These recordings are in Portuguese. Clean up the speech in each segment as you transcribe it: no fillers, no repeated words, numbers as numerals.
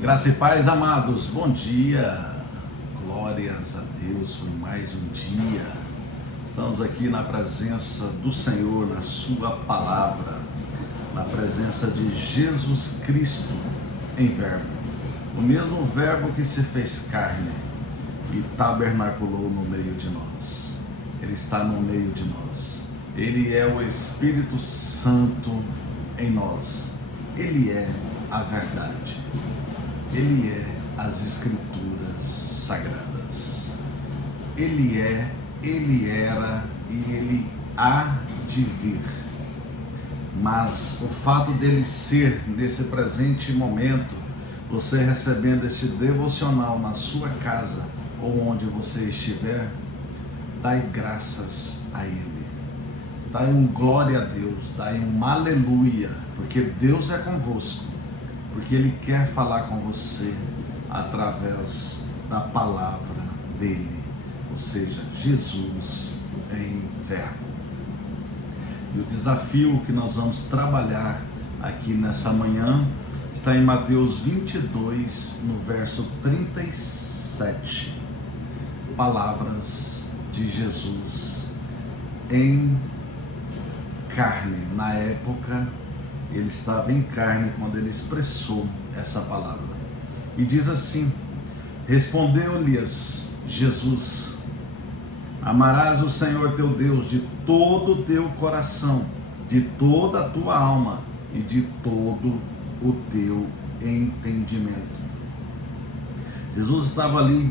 Graça e paz, amados, bom dia, glórias a Deus, foi mais um dia, estamos aqui na presença do Senhor, na sua palavra, na presença de Jesus Cristo em verbo, o mesmo verbo que se fez carne e tabernaculou no meio de nós, ele está no meio de nós, ele é o Espírito Santo em nós, ele é a verdade. Ele é as Escrituras Sagradas. Ele é, Ele era e Ele há de vir. Mas o fato dele ser, nesse presente momento, você recebendo esse devocional na sua casa ou onde você estiver, dai graças a Ele. Dai um glória a Deus, dai um aleluia, porque Deus é convosco. Porque Ele quer falar com você através da palavra dEle, ou seja, Jesus em verbo. E o desafio que nós vamos trabalhar aqui nessa manhã está em Mateus 22, no verso 37. Palavras de Jesus em carne. Na época, ele estava em carne quando ele expressou essa palavra. E diz assim: respondeu-lhes Jesus: amarás o Senhor teu Deus de todo o teu coração, de toda a tua alma e de todo o teu entendimento. Jesus estava ali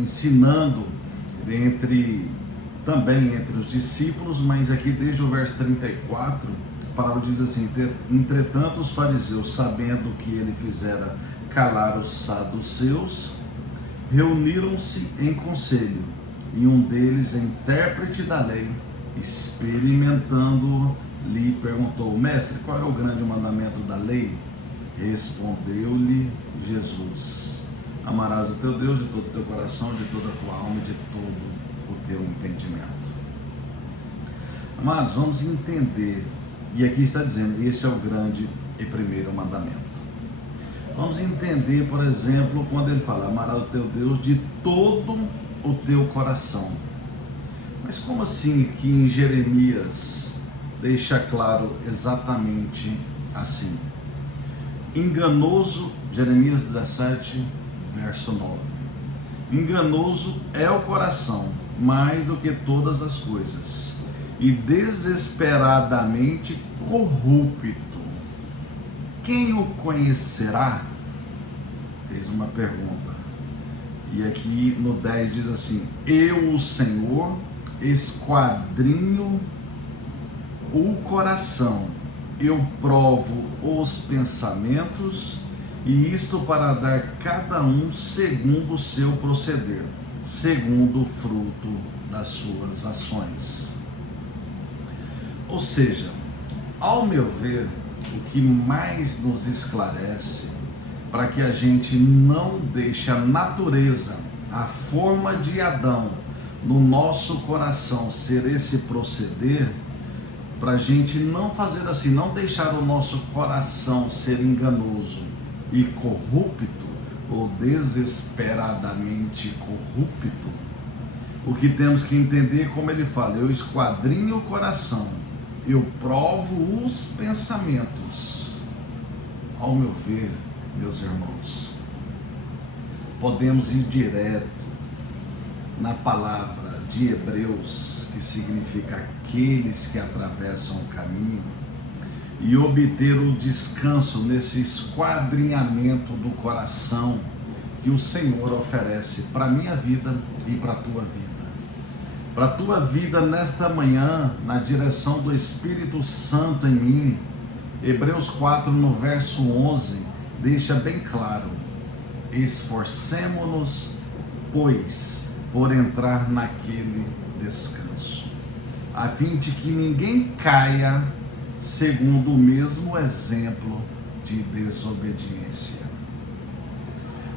ensinando também entre os discípulos, mas aqui desde o verso 34, a palavra diz assim: entretanto os fariseus, sabendo que ele fizera calar os saduceus, reuniram-se em conselho, e um deles, intérprete da lei, experimentando, lhe perguntou: mestre, qual é o grande mandamento da lei? Respondeu-lhe Jesus: amarás o teu Deus de todo o teu coração, de toda a tua alma e de todo o teu entendimento. Amados, vamos entender. E aqui está dizendo, esse é o grande e primeiro mandamento. Vamos entender, por exemplo, quando ele fala: amarás o teu Deus de todo o teu coração. Mas como assim que em Jeremias deixa claro exatamente assim? Enganoso, Jeremias 17, verso 9. Enganoso é o coração, mais do que todas as coisas, e desesperadamente corrupto. Quem o conhecerá? Fez uma pergunta. E aqui no 10 diz assim: eu, o Senhor, esquadrinho o coração, eu provo os pensamentos, e isto para dar cada um segundo o seu proceder, segundo o fruto das suas ações. Ou seja, ao meu ver, o que mais nos esclarece para que a gente não deixe a natureza, a forma de Adão no nosso coração ser esse proceder, para a gente não fazer assim, não deixar o nosso coração ser enganoso e corrupto, ou desesperadamente corrupto, o que temos que entender, como ele fala: eu esquadrinho o coração, eu provo os pensamentos. Ao meu ver, meus irmãos, podemos ir direto na palavra de Hebreus, que significa aqueles que atravessam o caminho, e obter o descanso nesse esquadrinhamento do coração que o Senhor oferece para a minha vida e para a tua vida. Para a tua vida nesta manhã, na direção do Espírito Santo em mim, Hebreus 4, no verso 11, deixa bem claro: esforcemo-nos, pois, por entrar naquele descanso, a fim de que ninguém caia segundo o mesmo exemplo de desobediência.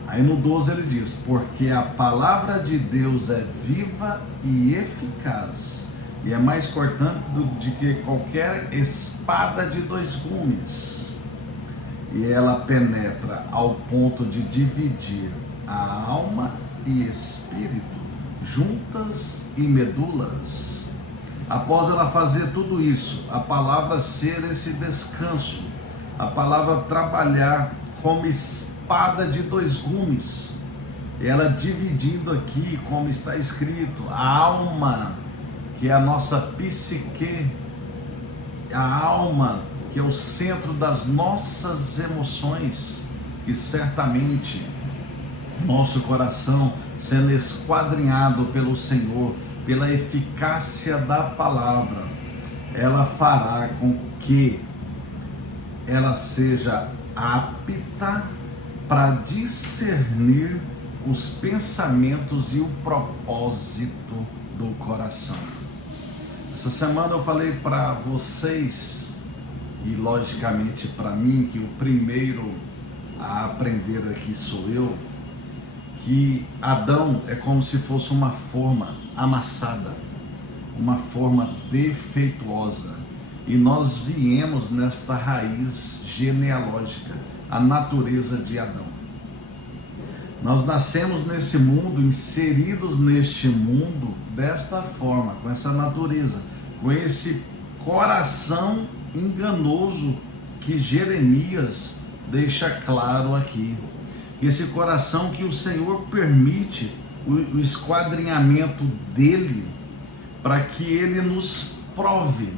Aí no 12 ele diz: porque a palavra de Deus é viva e eficaz, e é mais cortante do que qualquer espada de dois gumes, e ela penetra ao ponto de dividir a alma e espírito, juntas e medulas. Após ela fazer tudo isso, a palavra ser esse descanso, a palavra trabalhar como espada de dois gumes, ela dividindo aqui, como está escrito, a alma, que é a nossa psique, a alma, que é o centro das nossas emoções, que certamente nosso coração, sendo esquadrinhado pelo Senhor, pela eficácia da palavra, ela fará com que ela seja apta para discernir os pensamentos e o propósito do coração. Essa semana eu falei para vocês, e logicamente para mim, que o primeiro a aprender aqui sou eu, que Adão é como se fosse uma forma amassada, uma forma defeituosa, e nós viemos nesta raiz genealógica, a natureza de Adão. Nós nascemos nesse mundo, inseridos neste mundo desta forma, com essa natureza, com esse coração enganoso que Jeremias deixa claro aqui. Esse coração que o Senhor permite o esquadrinhamento dele, para que ele nos prove,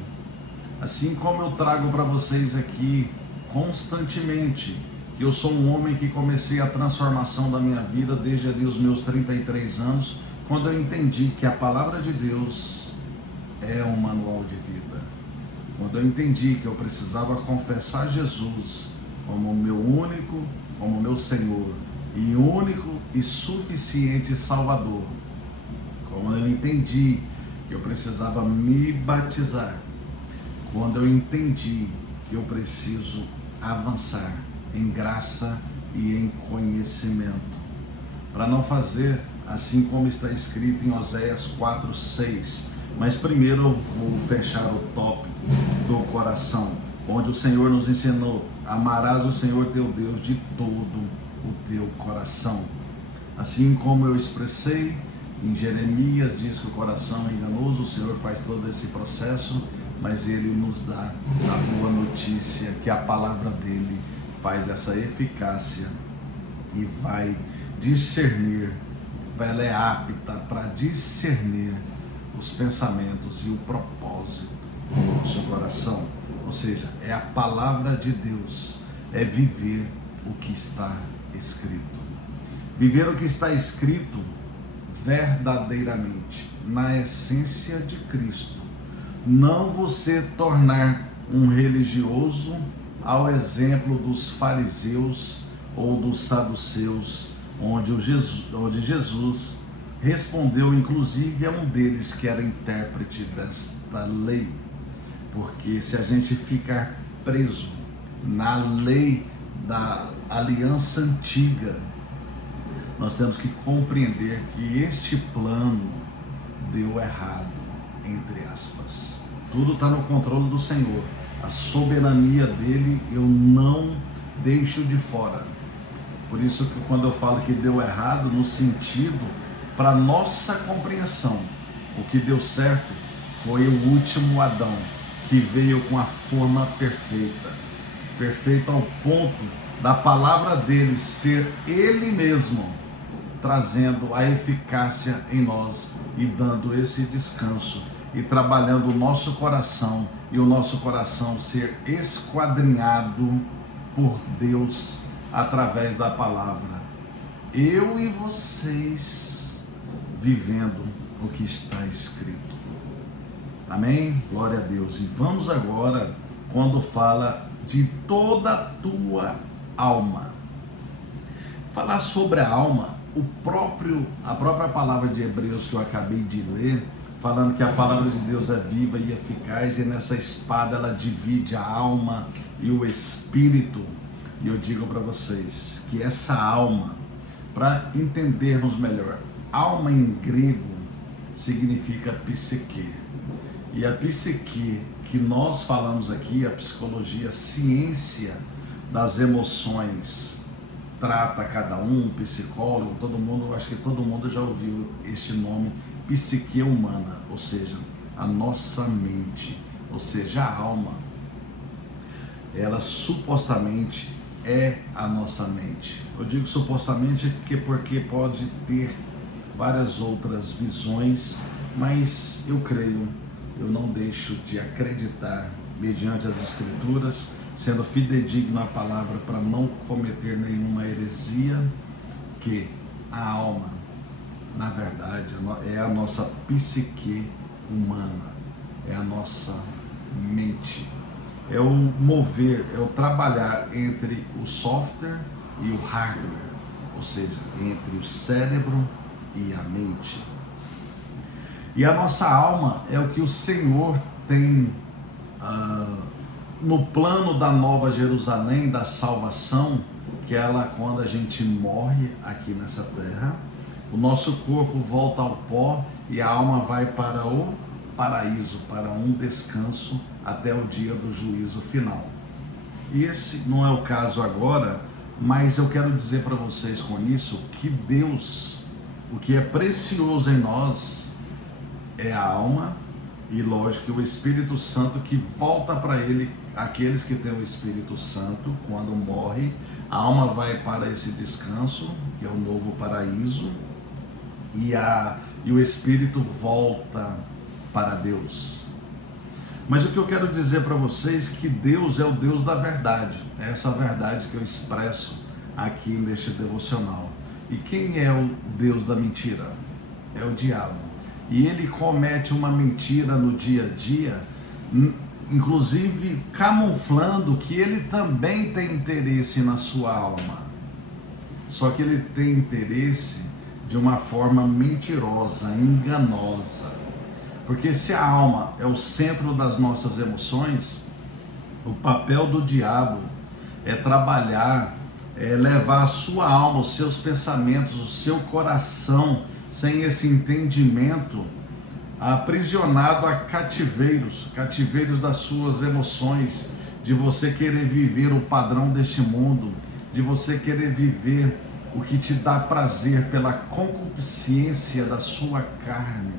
assim como eu trago para vocês aqui constantemente, que eu sou um homem que comecei a transformação da minha vida desde ali os meus 33 anos, quando eu entendi que a palavra de Deus é um manual de vida. Quando eu entendi que eu precisava confessar Jesus como meu único, como meu Senhor, e único e suficiente Salvador. Quando eu entendi que eu precisava me batizar. Quando eu entendi que eu preciso avançar em graça e em conhecimento, para não fazer assim como está escrito em Oséias 4:6. Mas primeiro eu vou fechar o tópico do coração, onde o Senhor nos ensinou: amarás o Senhor teu Deus de todo o teu coração. Assim como eu expressei em Jeremias, diz que o coração é enganoso, o Senhor faz todo esse processo, mas Ele nos dá a boa notícia, que a palavra dEle faz essa eficácia e vai discernir, ela é apta para discernir os pensamentos e o propósito do nosso coração. Ou seja, é a palavra de Deus, é viver o que está escrito. Viver o que está escrito verdadeiramente, na essência de Cristo. Não você tornar um religioso ao exemplo dos fariseus ou dos saduceus, onde Jesus respondeu inclusive a um deles que era intérprete desta lei. Porque se a gente ficar preso na lei da aliança antiga, nós temos que compreender que este plano deu errado, entre aspas. Tudo está no controle do Senhor. A soberania dele eu não deixo de fora. Por isso que quando eu falo que deu errado, no sentido, para nossa compreensão, o que deu certo foi o último Adão, que veio com a forma perfeita. Perfeito ao ponto da palavra dele ser ele mesmo, trazendo a eficácia em nós e dando esse descanso e trabalhando o nosso coração, e o nosso coração ser esquadrinhado por Deus através da palavra. Eu e vocês vivendo o que está escrito. Amém? Glória a Deus. E vamos agora, quando fala de toda a tua alma. Falar sobre a alma, a própria palavra de Hebreus que eu acabei de ler, falando que a palavra de Deus é viva e eficaz, e nessa espada ela divide a alma e o espírito. E eu digo para vocês que essa alma, para entendermos melhor, alma em grego significa psique. E a psique que nós falamos aqui, a psicologia, a ciência das emoções trata cada um, psicólogo, todo mundo, acho que todo mundo já ouviu este nome, psique humana, ou seja, a nossa mente, ou seja, a alma, ela supostamente é a nossa mente. Eu digo supostamente porque pode ter várias outras visões, mas eu creio, eu não deixo de acreditar, mediante as Escrituras, sendo fidedigno à palavra para não cometer nenhuma heresia, que a alma, na verdade, é a nossa psique humana, é a nossa mente. É o mover, é o trabalhar entre o software e o hardware, ou seja, entre o cérebro e a mente. E a nossa alma é o que o Senhor tem no plano da Nova Jerusalém, da salvação, que ela, quando a gente morre aqui nessa terra, o nosso corpo volta ao pó e a alma vai para o paraíso, para um descanso até o dia do juízo final. E esse não é o caso agora, mas eu quero dizer para vocês com isso que Deus, o que é precioso em nós é a alma e, lógico, que o Espírito Santo que volta para ele. Aqueles que têm o Espírito Santo, quando morre, a alma vai para esse descanso, que é o novo paraíso, e o Espírito volta para Deus. Mas o que eu quero dizer para vocês é que Deus é o Deus da verdade. É essa verdade que eu expresso aqui neste devocional. E quem é o Deus da mentira? É o diabo. E ele comete uma mentira no dia a dia, inclusive camuflando que ele também tem interesse na sua alma. Só que ele tem interesse de uma forma mentirosa, enganosa. Porque se a alma é o centro das nossas emoções, o papel do diabo é trabalhar, é levar a sua alma, os seus pensamentos, o seu coração, sem esse entendimento, aprisionado a cativeiros das suas emoções, de você querer viver o padrão deste mundo, de você querer viver o que te dá prazer pela concupiscência da sua carne,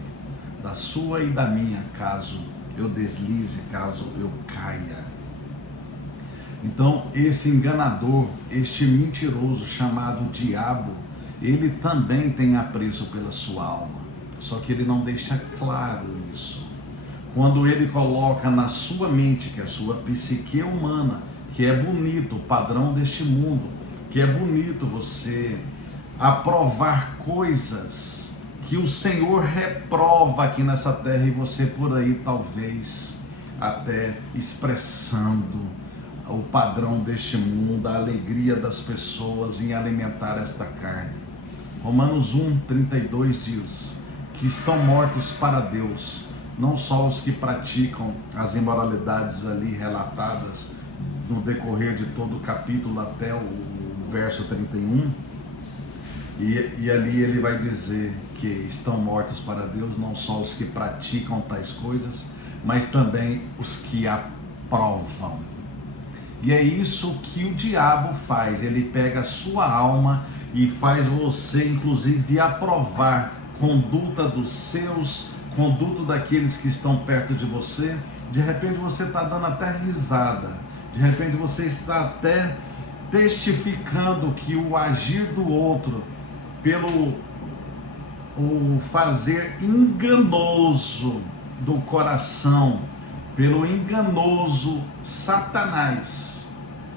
da sua e da minha, caso eu deslize, caso eu caia. Então, esse enganador, este mentiroso chamado diabo, ele também tem apreço pela sua alma. Só que ele não deixa claro isso. Quando ele coloca na sua mente, que é a sua psique humana, que é bonito, o padrão deste mundo, que é bonito você aprovar coisas que o Senhor reprova aqui nessa terra, e você por aí talvez até expressando o padrão deste mundo, a alegria das pessoas em alimentar esta carne. Romanos 1:32 diz que estão mortos para Deus, não só os que praticam as imoralidades ali relatadas no decorrer de todo o capítulo até o verso 31, e ali ele vai dizer que estão mortos para Deus, não só os que praticam tais coisas, mas também os que aprovam. E é isso que o diabo faz, ele pega a sua alma e faz você, inclusive, aprovar conduta dos seus, conduta daqueles que estão perto de você. De repente você está dando até risada, de repente você está até testificando que o agir do outro, pelo o fazer enganoso do coração, pelo enganoso Satanás,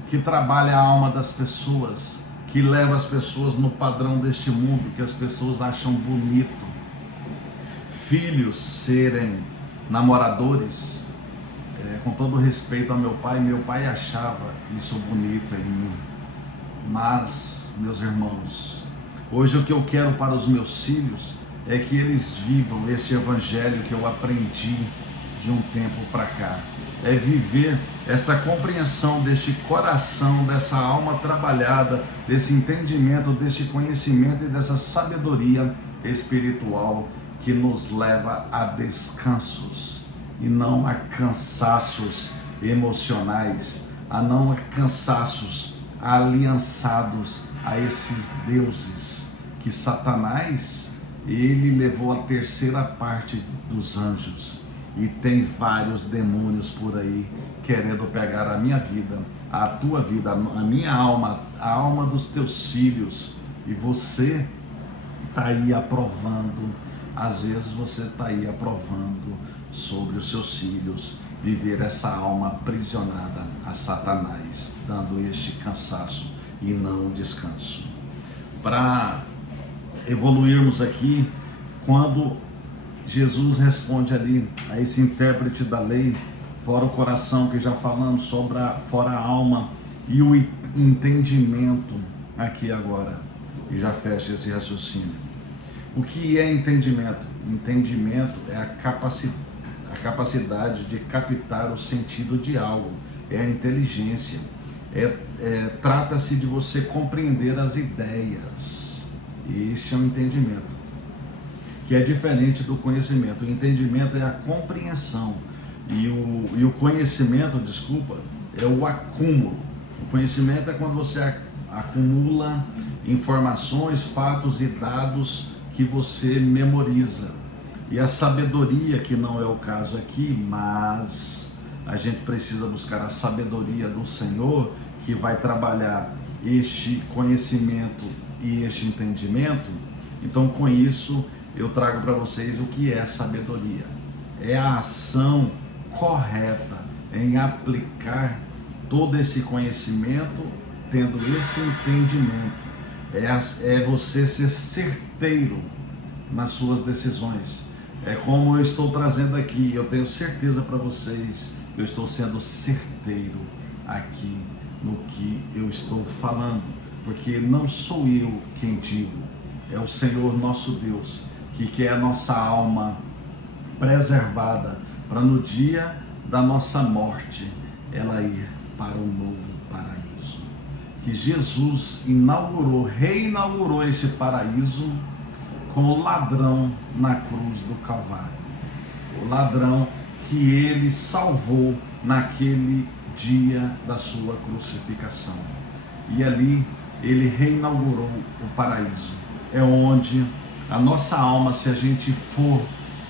que trabalha a alma das pessoas, que leva as pessoas no padrão deste mundo, que as pessoas acham bonito. Filhos serem namoradores, com todo respeito ao meu pai achava isso bonito em mim. Mas, meus irmãos, hoje o que eu quero para os meus filhos é que eles vivam esse evangelho que eu aprendi de um tempo para cá. É viver essa compreensão deste coração, dessa alma trabalhada, desse entendimento, deste conhecimento e dessa sabedoria espiritual que nos leva a descansos e não a cansaços emocionais, a não cansaços aliançados a esses deuses que Satanás, ele levou a terceira parte dos anjos, e tem vários demônios por aí querendo pegar a minha vida, a tua vida, a minha alma, a alma dos teus filhos, e você está aí aprovando, às vezes você está aí aprovando sobre os seus filhos, viver essa alma aprisionada a Satanás, dando este cansaço e não descanso. Para evoluirmos aqui, quando Jesus responde ali a esse intérprete da lei, fora o coração, que já falamos, fora a alma e o entendimento aqui agora, e já fecha esse raciocínio. O que é entendimento? Entendimento é a capacidade de captar o sentido de algo, é a inteligência, trata-se de você compreender as ideias. Este é o entendimento, que é diferente do conhecimento. O entendimento é a compreensão e o conhecimento, é o acúmulo. O conhecimento é quando você acumula informações, fatos e dados que você memoriza. E a sabedoria, que não é o caso aqui, mas a gente precisa buscar a sabedoria do Senhor, que vai trabalhar este conhecimento e este entendimento. Então, com isso, eu trago para vocês o que é sabedoria. É a ação correta em aplicar todo esse conhecimento, tendo esse entendimento. É você ser certeiro nas suas decisões. É como eu estou trazendo aqui, eu tenho certeza para vocês que eu estou sendo certeiro aqui no que eu estou falando, porque não sou eu quem digo, é o Senhor nosso Deus, que quer a nossa alma preservada, para no dia da nossa morte, ela ir para o novo paraíso. Que Jesus reinaugurou este paraíso com o ladrão na cruz do Calvário. O ladrão que ele salvou naquele dia da sua crucificação. E ali ele reinaugurou o paraíso. É onde a nossa alma, se a gente for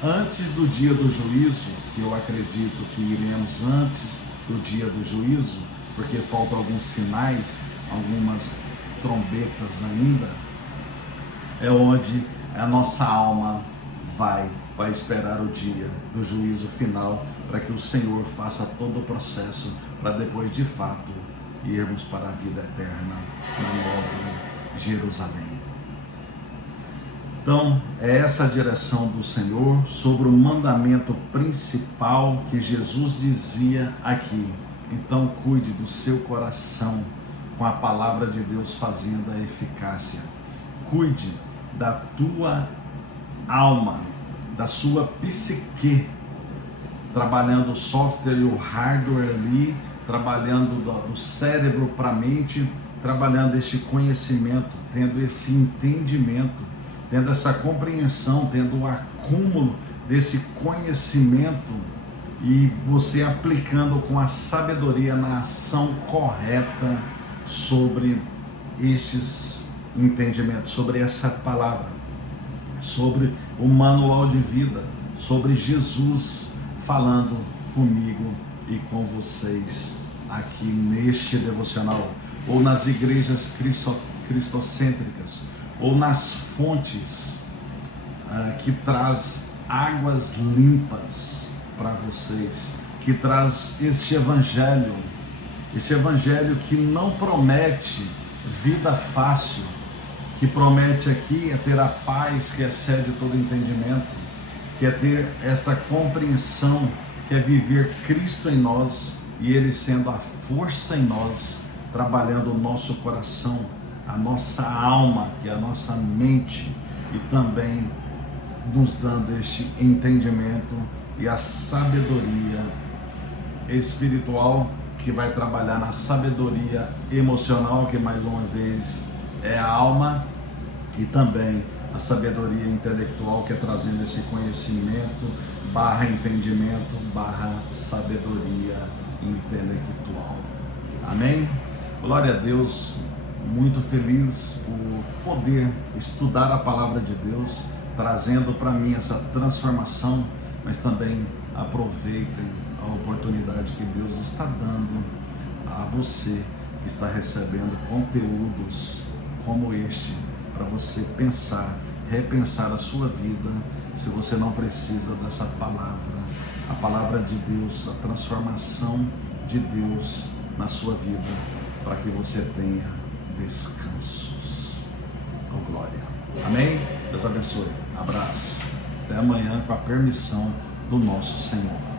antes do dia do juízo, que eu acredito que iremos antes do dia do juízo, porque faltam alguns sinais, algumas trombetas ainda, é onde a nossa alma vai esperar o dia do juízo final, para que o Senhor faça todo o processo, para depois de fato irmos para a vida eterna na nova Jerusalém. Então, é essa a direção do Senhor sobre o mandamento principal que Jesus dizia aqui. Então, cuide do seu coração com a palavra de Deus fazendo a eficácia. Cuide da tua alma, da sua psique, trabalhando o software e o hardware ali, trabalhando do cérebro para a mente, trabalhando este conhecimento, tendo esse entendimento, tendo essa compreensão, tendo o acúmulo desse conhecimento, e você aplicando com a sabedoria na ação correta sobre estes entendimentos, sobre essa palavra, sobre o manual de vida, sobre Jesus falando comigo e com vocês aqui neste devocional, ou nas igrejas cristocêntricas, ou nas fontes que traz águas limpas para vocês, que traz este evangelho que não promete vida fácil, que promete aqui é ter a paz que excede todo entendimento, que é ter esta compreensão, que é viver Cristo em nós e Ele sendo a força em nós, trabalhando o nosso coração, a nossa alma e a nossa mente, e também nos dando este entendimento e a sabedoria espiritual, que vai trabalhar na sabedoria emocional, que mais uma vez é a alma, e também a sabedoria intelectual, que é trazendo esse conhecimento / entendimento / sabedoria intelectual. Amém? Glória a Deus, muito feliz por poder estudar a palavra de Deus, trazendo para mim essa transformação, mas também aproveitem a oportunidade que Deus está dando a você que está recebendo conteúdos como este, para você pensar, repensar a sua vida, se você não precisa dessa palavra, a palavra de Deus, a transformação de Deus na sua vida, para que você tenha descansos. Oh, glória. Amém? Deus abençoe. Abraço. Até amanhã, com a permissão do nosso Senhor.